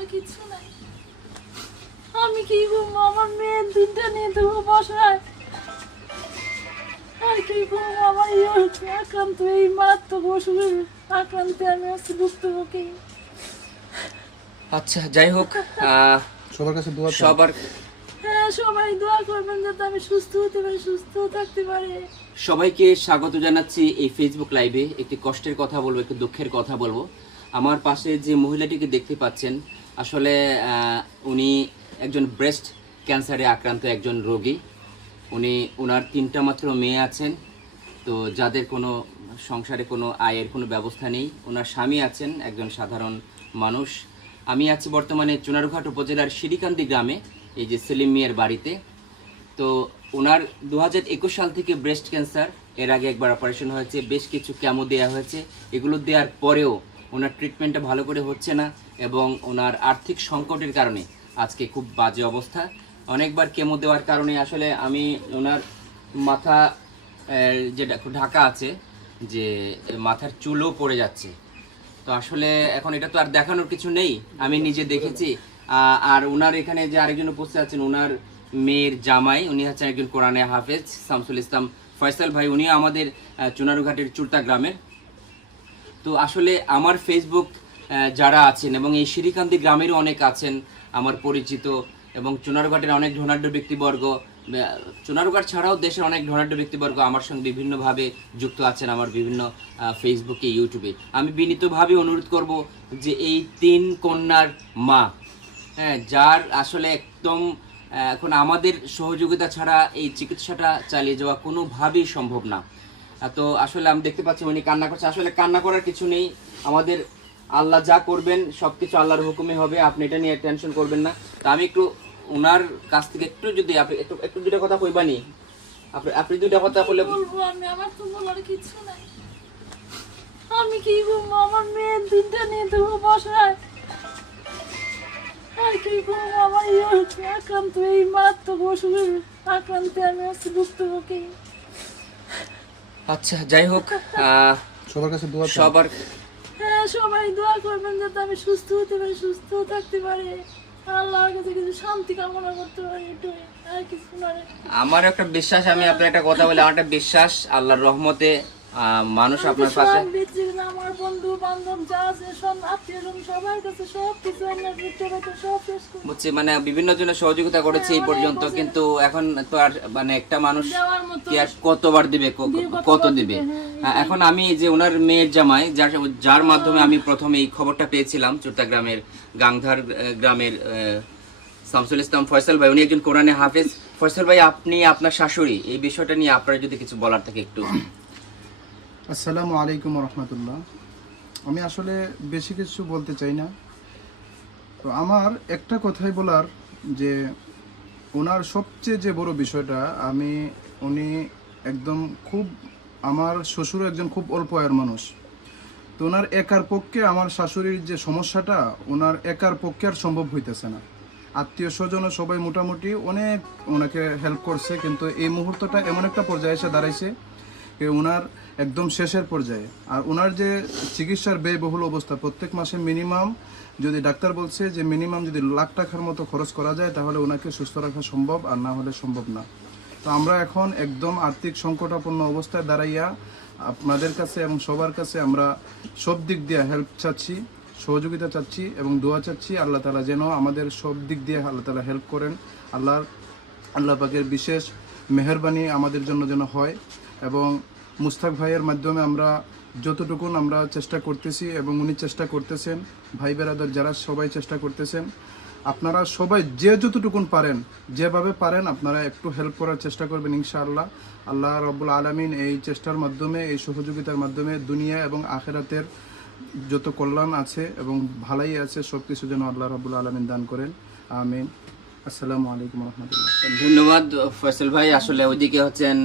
বলার কিছু নাই। আমি কি করবো, আমার মেয়ের দুধটা নিয়ে দেবো বসায়, আর কি করবো? আমার আক্রান্ত, এই মারাত্মক অসুখের আক্রান্তে আমি আছি ভুক্তভোগী। আচ্ছা, যাই হোক, সবার কাছে দোয়া চাই। সবার হ্যাঁ, সবাই দোয়া করবেন যাতে আমি সুস্থ হতে পারি, সুস্থ থাকতে পারি। সবাইকে স্বাগত জানাচ্ছি এই ফেসবুক লাইভে। একটি কষ্টের কথা বলবো, একটি দুঃখের কথা বলবো। আমার পাশে যে মহিলাটিকে দেখতে পাচ্ছেন, আসলে উনি একজন ব্রেস্ট ক্যান্সারে আক্রান্ত একজন রোগী। ওনার 3টা মাত্র মেয়ে আছেন, তো যাদের কোনো সংসারে কোনো আয়ের কোনো ব্যবস্থা নেই। ওনার স্বামী আছেন একজন সাধারণ মানুষ। আমি আছি বর্তমানে চুনারুঘাট উপজেলার শিরিকান্দি গ্রামে, এই যে সেলিম মিয়ার বাড়িতে। তো ওনার 2021 সাল থেকে ব্রেস্ট ক্যান্সার, এর আগে একবার অপারেশন হয়েছে, বেশ কিছু কেমো দেওয়া হয়েছে। এগুলো দেওয়ার পরেও ওনার ট্রিটমেন্টটা ভালো করে হচ্ছে না, এবং ওনার আর্থিক সংকটের কারণে আজকে খুব বাজে অবস্থা। অনেকবার কেমো দেওয়ার কারণে আসলে আমি ওনার মাথা যে ঢাকা আছে, যে মাথার চুলও পড়ে যাচ্ছে। তো আসলে এখন এটা তো আর দেখানোর কিছু নেই, আমি নিজে দেখেছি। আর ওনার এখানে যে আরেকজন উপস্থিত আছেন, ওনার মেয়ের জামাই, উনি হচ্ছেন একজন কোরআনে হাফেজ শামসুল ইসলাম ফয়সাল ভাই। উনি আমাদের চুনারুঘাটের চুরতা গ্রামের। তো আসলে আমার ফেসবুক যারা আছেন, এবং এই শিরিকান্দি গ্রামেরও অনেক আছেন আমার পরিচিত, এবং চুনারুঘাটের অনেক ধনাঢ্য ব্যক্তিবর্গ, চুনারুঘাট ছাড়াও দেশের অনেক ধনাঢ্য ব্যক্তিবর্গ আমার সঙ্গে বিভিন্নভাবে যুক্ত আছেন আমার বিভিন্ন ফেসবুকে, ইউটিউবে। আমি বিনীতভাবে অনুরোধ করব যে এই 3 কন্যার মা, হ্যাঁ, যার আসলে একদম এখন আমাদের সহযোগিতা ছাড়া এই চিকিৎসাটা চালিয়ে যাওয়া কোনোভাবেই সম্ভব না। তো আসলে আমি দেখতে পাচ্ছি উনি কান্না করছে। আসলে কান্না করার কিছু নেই, আমাদের আল্লাহ যা করবেন সব কিছু আল্লাহর হুকুমে হবে, আপনি এটা নিয়ে টেনশন করবেন না। তো আমি একটু ওনার কাছ থেকে একটু, যদি আপনি একটু দুটা কথা কইবানি, আপনি দুটা কথা বলে। বলবো আমি, আমার তো বলার কিছু নাই। আমি কি করবো, আমার মেয়ের দুধটা নিয়ে দেবো বসায়, আর কি করবো? আমার আক্রান্ত, এই মারাত্মক অসুখের আক্রান্তে আমি আছি ভুক্তভোগী। আচ্ছা, যাই হোক, সবার কাছে দোয়া চাই। সবার হ্যাঁ, সবাই দোয়া করবেন যাতে আমি সুস্থ হতে পারি, সুস্থ থাকতে পারি। আল্লাহর কাছে কিছু শান্তি কামনা করতে পারি, এটাই, আর কিছু নয়। আমার একটা বিশ্বাস, আমি আপনার একটা কথা বলি, আমার একটা বিশ্বাস আল্লাহর রহমতে মানুষ আপনার পাশে। সব দিচ্ছি না, আমার বন্ধু বান্ধব যা আছে, সব আত্মীয়জন, সবার কাছে সব কিছু আমার বিদ্যালয় সব শেষ করে বুঝছি, মানে বিভিন্ন জনের সহযোগিতা করেছে এই পর্যন্ত, কিন্তু এখন তো আর মানে একটা মানুষ দেওয়ার মতো কি আর কতবার দিবে, কত দিবে। এখন আমি যে ওনার মেয়ের জামাই, যার মাধ্যমে আমি প্রথমে এই খবরটা পেয়েছিলাম, চুরতা গ্রামের গাংধার গ্রামের শামসুল ইসলাম ফয়সাল ভাই, উনি একজন কোরআনে হাফেজ। ফয়সাল ভাই, আপনি আপনার শাশুড়ি, এই বিষয়টা নিয়ে আপনারা যদি কিছু বলার থাকে একটু। আসসালামু আলাইকুম রহমতুল্লাহ। আমি আসলে বেশি কিছু বলতে চাই না। তো আমার একটা কথাই বলার, যে ওনার সবচেয়ে যে বড় বিষয়টা, উনি একদম খুব, আমার শ্বশুর একজন খুব অল্প আয়ের মানুষ। তো ওনার একার পক্ষে আমার শাশুড়ির যে সমস্যাটা, ওনার একার পক্ষে আর সম্ভব হইতেছে না। আত্মীয় স্বজনও সবাই মোটামুটি অনেক ওনাকে হেল্প করছে, কিন্তু এই মুহূর্তটা এমন একটা পর্যায়ে এসে দাঁড়াইছে যে ওনার একদম শেষের পর্যায়ে। আর ওনার যে চিকিৎসার ব্যয়বহুল অবস্থা, প্রত্যেক মাসে মিনিমাম, যদি ডাক্তার বলছে যে মিনিমাম যদি লাখ টাকার মতো খরচ করা যায়, তাহলে ওনাকে সুস্থ রাখা সম্ভব, আর না হলে সম্ভব না। তো আমরা এখন একদম আর্থিক সংকটাপন্ন অবস্থায় দাঁড়াইয়া আপনাদের কাছে এবং সবার কাছে আমরা সব দিক দিয়ে হেল্প চাচ্ছি, সহযোগিতা চাচ্ছি এবং দোয়া চাচ্ছি। আল্লাহ তাআলা যেন আমাদের সব দিক দিয়ে আল্লাহ তাআলা হেল্প করেন। আল্লাহ পাকের বিশেষ মেহেরবানি আমাদের জন্য যেন হয়, এবং মুস্তাক ভাইয়ের মাধ্যমে আমরা যতটুকুন আমরা চেষ্টা করতেছি, এবং উনি চেষ্টা করতেছেন, ভাই বেরাদার যারা সবাই চেষ্টা করতেছেন। আপনারা সবাই যে যতটুকুন পারেন, যেভাবে পারেন, আপনারা একটু হেল্প করার চেষ্টা করবেন ইনশাআল্লাহ। আল্লাহ রাব্বুল আলামিন এই চেষ্টার মাধ্যমে, এই সহযোগিতার মাধ্যমে দুনিয়া এবং আখিরাতের যত কল্যাণ আছে এবং ভালাই আছে, সব কিছু যেন আল্লাহ রাব্বুল আলামিন দান করেন। আমিন। আসসালামু আলাইকুম রহমতুল্লাহ। ধন্যবাদ ফয়সাল ভাই। আসলে ওইদিকে হচ্ছেন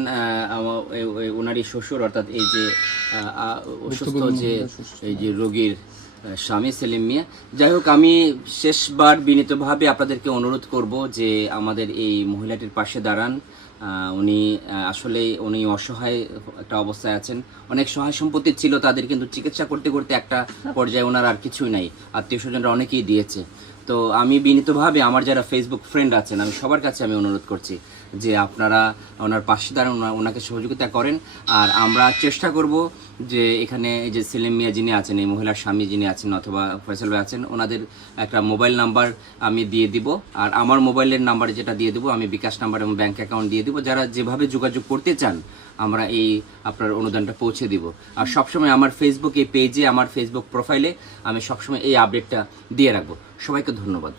ওনারই শ্বশুর, অর্থাৎ এই যে অসুস্থ যে এই যে রোগীর স্বামী সেলিম মিয়া। যাই হোক, আমি শেষবার বিনীতভাবে আপনাদেরকে অনুরোধ করব যে আমাদের এই মহিলাটির পাশে দাঁড়ান। উনি অসহায় একটা অবস্থায় আছেন। অনেক সহায় সম্পত্তি ছিল তাদের, কিন্তু চিকিৎসা করতে করতে একটা পর্যায়ে ওনার আর কিছুই নাই। আত্মীয় স্বজনরা অনেকেই দিয়েছে। তো আমি বিনীতভাবে আমার যারা ফেসবুক ফ্রেন্ড আছেন আমি সবার কাছে আমি অনুরোধ করছি যে আপনারা ওনার পাশে দাঁড়ান, ওনাকে সহযোগিতা করেন। আর আমরা চেষ্টা করব যে এখানে এই যে সেলিম মিয়া যিনি আছেন, এই মহিলার স্বামী যিনি আছেন অথবা ফয়সাল ভাই আছেন, ওনাদের একটা মোবাইল নাম্বার আমি দিয়ে দিব, আর আমার মোবাইলের নাম্বার যেটা দিয়ে দেবো আমি বিকাশ নাম্বার এবং ব্যাংক অ্যাকাউন্ট দিয়ে দিব। যারা যেভাবে যোগাযোগ করতে চান আমরা এই আপনার অনুদানটা পৌঁছে দিব। আর সবসময় আমার ফেসবুক এই পেজে, আমার ফেসবুক প্রোফাইলে আমি সবসময় এই আপডেটটা দিয়ে রাখবো। সবাইকে ধন্যবাদ।